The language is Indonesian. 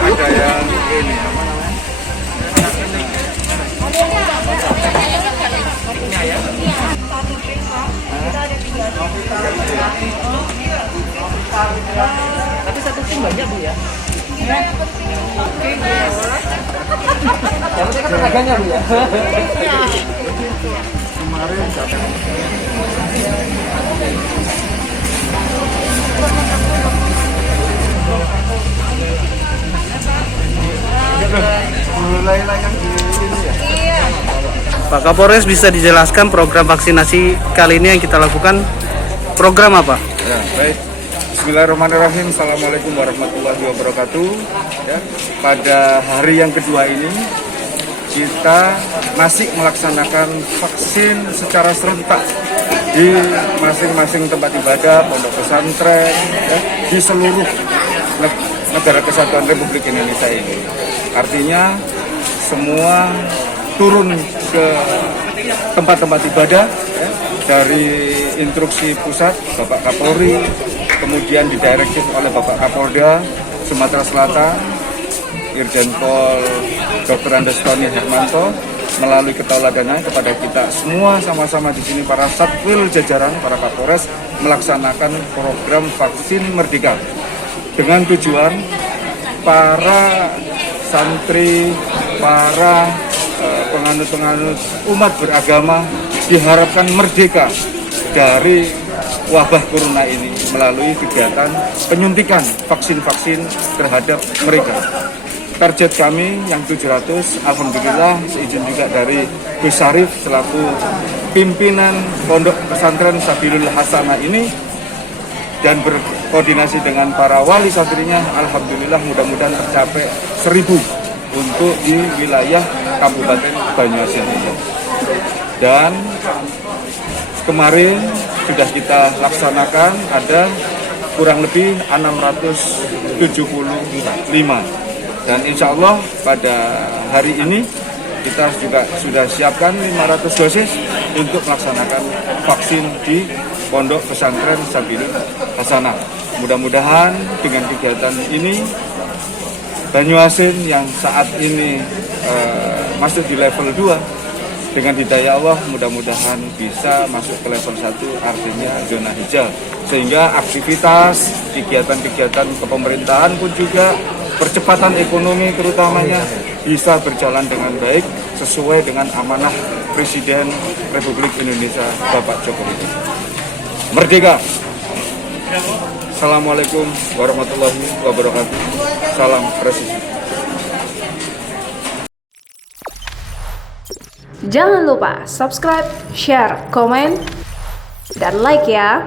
Ada yang ini apa namanya? Tapi satu tim banyak Bu ya? Yang penting kan tenaganya Bu ya? Kemarin mulailah yang di ini ya. Pak Kapolres, bisa dijelaskan program vaksinasi kali ini yang kita lakukan program apa? Ya, baik. Bismillahirrahmanirrahim. Assalamualaikum warahmatullahi wabarakatuh. Ya, pada hari yang kedua ini kita masih melaksanakan vaksin secara serentak di masing-masing tempat ibadah, pondok pesantren, ya, di seluruh negara kesatuan Republik Indonesia ini. Artinya semua turun ke tempat-tempat ibadah, ya, dari instruksi pusat Bapak Kapolri, kemudian didirektif oleh Bapak Kapolda Sumatera Selatan, Irjen Pol Dr. Andes Tony Hermanto, melalui ketauladannya kepada kita semua sama-sama di sini para satwil jajaran, para Kapolres melaksanakan program vaksin Merdeka dengan tujuan para santri, para penganut-penganut umat beragama diharapkan merdeka dari wabah corona ini melalui kegiatan penyuntikan vaksin-vaksin terhadap mereka. Target kami yang 700, alhamdulillah seizin juga dari Gus Syarif selaku pimpinan Pondok Pesantren Sabilul Hasanah ini dan berkoordinasi dengan para wali santrinya, alhamdulillah mudah-mudahan tercapai 1000 untuk di wilayah Kabupaten Banyuasin ini. Dan kemarin sudah kita laksanakan ada kurang lebih 675, dan insya Allah pada hari ini kita juga sudah siapkan 500 dosis untuk melaksanakan vaksin di Pondok Pesantren Sabilul Hasanah. Mudah-mudahan dengan kegiatan ini Banyuasin yang saat ini masuk di level 2, dengan hidayah Allah mudah-mudahan bisa masuk ke level 1, artinya zona hijau, sehingga aktivitas kegiatan-kegiatan kepemerintahan pun juga percepatan ekonomi terutamanya bisa berjalan dengan baik sesuai dengan amanah Presiden Republik Indonesia Bapak Jokowi. Merdeka. Assalamualaikum warahmatullahi wabarakatuh. Salam presisi. Jangan lupa subscribe, share, komen, dan like ya.